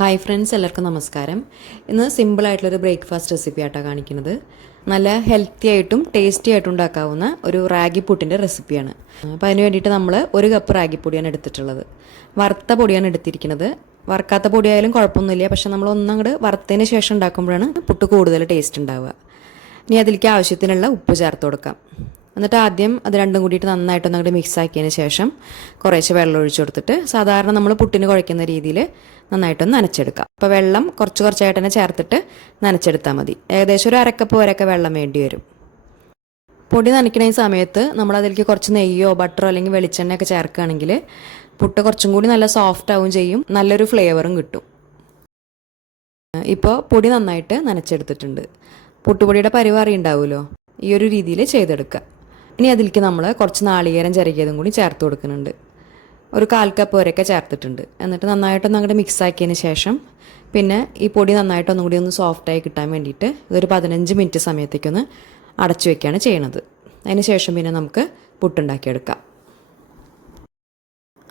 Hi friends എല്ലാവർക്കും നമസ്കാരം. ഇന്ന് സിമ്പിളായിട്ടുള്ളൊരു ബ്രേക്ക്ഫാസ്റ്റ് റെസിപ്പി ആയിട്ടാണ് കാണിക്കുന്നത്. നല്ല ഹെൽത്തി ആയിട്ടും ടേസ്റ്റി ആയിട്ടും ഉണ്ടാക്കാവുന്ന ഒരു റാഗി പുട്ടിന്റെ റെസിപ്പിയാണ് അപ്പോൾ അതിന് വേണ്ടിയിട്ട് നമ്മൾ ഒരു കപ്പ് റാഗി പൊടിയാണ് എടുത്തിട്ടുള്ളത്. വറുത്ത പൊടിയാണ് എടുത്തിരിക്കുന്നത്. വറുക്കാത്ത പൊടിയായാലും കുഴപ്പമൊന്നുമില്ല. പക്ഷെ നമ്മൾ ഒന്നങ്ങോട്ട് വറുത്തതിന് ശേഷം ഉണ്ടാക്കുമ്പോഴാണ് പുട്ട് കൂടുതൽ ടേസ്റ്റ് ഉണ്ടാവുക. ഇനി അതിലേക്ക് ആവശ്യത്തിനുള്ള ഉപ്പ് ചേർത്ത് കൊടുക്കാം. എന്നിട്ട് ആദ്യം അത് രണ്ടും കൂടിയിട്ട് നന്നായിട്ടൊന്ന് അങ്ങോട്ട് മിക്സ് ആക്കിയതിന് ശേഷം കുറേശ്ശെ വെള്ളം ഒഴിച്ചു കൊടുത്തിട്ട് സാധാരണ നമ്മൾ പുട്ടിന് കുഴയ്ക്കുന്ന രീതിയിൽ നന്നായിട്ടൊന്ന് നനച്ചെടുക്കാം. അപ്പോൾ വെള്ളം കുറച്ച് കുറച്ചായിട്ട് തന്നെ ചേർത്തിട്ട് നനച്ചെടുത്താൽ മതി. ഏകദേശം ഒരു അരക്കപ്പ് വരെയൊക്കെ വെള്ളം വേണ്ടി വരും. പൊടി നനയ്ക്കുന്ന ഈ സമയത്ത് നമ്മൾ അതിലേക്ക് കുറച്ച് നെയ്യോ ബട്ടറോ അല്ലെങ്കിൽ വെളിച്ചെണ്ണയൊക്കെ ചേർക്കുകയാണെങ്കിൽ പുട്ട് കുറച്ചും കൂടി നല്ല സോഫ്റ്റ് ആവും ചെയ്യും. നല്ലൊരു ഫ്ലേവറും കിട്ടും. ഇപ്പോൾ പൊടി നന്നായിട്ട് നനച്ചെടുത്തിട്ടുണ്ട്. പുട്ടുപൊടിയുടെ പരിവാറി ഉണ്ടാവുമല്ലോ ഈ ഒരു രീതിയിൽ ചെയ്തെടുക്കുക. ഇനി അതിലേക്ക് നമ്മൾ കുറച്ച് നാളികേരം ചിരകിയതും കൂടി ചേർത്ത് കൊടുക്കുന്നുണ്ട്. ഒരു കാൽ കപ്പ് വരെയൊക്കെ ചേർത്തിട്ടുണ്ട്. എന്നിട്ട് നന്നായിട്ടൊന്ന് അങ്ങോട്ട് മിക്സ് ആക്കിയതിന് ശേഷം പിന്നെ ഈ പൊടി നന്നായിട്ട് ഒന്നും കൂടി ഒന്ന് സോഫ്റ്റായി കിട്ടാൻ വേണ്ടിയിട്ട് ഇതൊരു പതിനഞ്ച് മിനിറ്റ് സമയത്തേക്കൊന്ന് അടച്ചു വെക്കുകയാണ് ചെയ്യണത്. അതിന് ശേഷം പിന്നെ നമുക്ക് പുട്ടുണ്ടാക്കിയെടുക്കാം.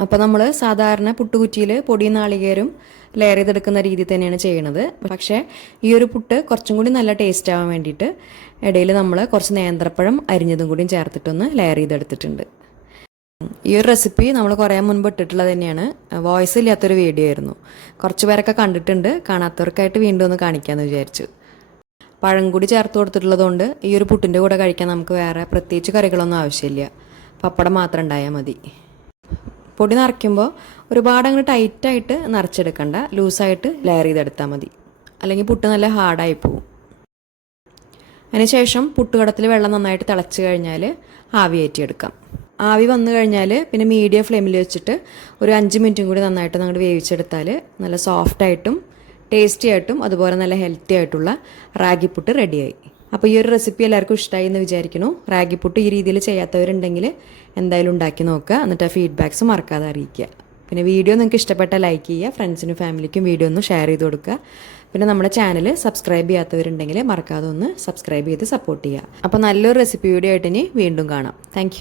അപ്പോൾ നമ്മൾ സാധാരണ പുട്ടുകുറ്റിയിൽ പൊടി നാളികേരും ലെയർ ചെയ്തെടുക്കുന്ന രീതി തന്നെയാണ് ചെയ്യണത്. പക്ഷേ ഈ ഒരു പുട്ട് കുറച്ചും കൂടി നല്ല ടേസ്റ്റ് ആവാൻ വേണ്ടിയിട്ട് ഇടയിൽ നമ്മൾ കുറച്ച് നേന്ത്രപ്പഴം അരിഞ്ഞതും കൂടിയും ചേർത്തിട്ടൊന്ന് ലെയർ ചെയ്തെടുത്തിട്ടുണ്ട്. ഈ ഒരു റെസിപ്പി നമ്മൾ കുറേ മുൻപ് ഇട്ടിട്ടുള്ളത് തന്നെയാണ്. വോയിസ് ഇല്ലാത്തൊരു വീഡിയോ ആയിരുന്നു. കുറച്ച് പേരൊക്കെ കണ്ടിട്ടുണ്ട്. കാണാത്തവർക്കായിട്ട് വീണ്ടും ഒന്ന് കാണിക്കാമെന്ന് വിചാരിച്ചു. പഴം കൂടി ചേർത്ത് കൊടുത്തിട്ടുള്ളതുകൊണ്ട് ഈ ഒരു പുട്ടിന്റെ കൂടെ കഴിക്കാൻ നമുക്ക് വേറെ പ്രത്യേകിച്ച് കറികളൊന്നും ആവശ്യമില്ല. പപ്പടം മാത്രം ഉണ്ടായാൽ മതി. പൊടി നിറയ്ക്കുമ്പോൾ ഒരുപാട് അങ്ങ് ടൈറ്റായിട്ട് നിറച്ചെടുക്കണ്ട. ലൂസായിട്ട് ലെയർ ചെയ്തെടുത്താൽ മതി. അല്ലെങ്കിൽ പുട്ട് നല്ല ഹാർഡായി പോവും. അതിനുശേഷം പുട്ടുകടത്തിൽ വെള്ളം നന്നായിട്ട് തിളച്ച് കഴിഞ്ഞാൽ ആവി കയറ്റിയെടുക്കാം ആവി വന്നു കഴിഞ്ഞാൽ പിന്നെ മീഡിയം ഫ്ലെയിമിൽ വെച്ചിട്ട് ഒരു അഞ്ച് മിനിറ്റും കൂടി നന്നായിട്ട് നമ്മൾ വേവിച്ചെടുത്താൽ നല്ല സോഫ്റ്റായിട്ടും ടേസ്റ്റി ആയിട്ടും അതുപോലെ നല്ല ഹെൽത്തി ആയിട്ടുള്ള റാഗിപ്പുട്ട് റെഡിയായി അപ്പോൾ ഈ ഒരു റെസിപ്പി എല്ലാവർക്കും ഇഷ്ടമായി എന്ന് വിചാരിക്കുന്നു. റാഗി പുട്ട് ഈ രീതിയിൽ ചെയ്യാത്തവരുണ്ടെങ്കിൽ എന്തായാലും ഉണ്ടാക്കി നോക്കുക. എന്നിട്ട് ആ ഫീഡ്ബാക്സ് മറക്കാതെ അറിയിക്കുക. പിന്നെ വീഡിയോ നിങ്ങൾക്ക് ഇഷ്ടപ്പെട്ട ലൈക്ക് ചെയ്യുക. ഫ്രണ്ട്സിനും ഫാമിലിക്കും വീഡിയോ ഒന്ന് ഷെയർ ചെയ്ത് കൊടുക്കുക. പിന്നെ നമ്മുടെ ചാനൽ സബ്സ്ക്രൈബ് ചെയ്യാത്തവരുണ്ടെങ്കിൽ മറക്കാതെ ഒന്ന് സബ്സ്ക്രൈബ് ചെയ്ത് സപ്പോർട്ട് ചെയ്യുക. അപ്പോൾ നല്ലൊരു റെസിപ്പി വീഡിയോ ആയിട്ട് ഇനി വീണ്ടും കാണാം. താങ്ക്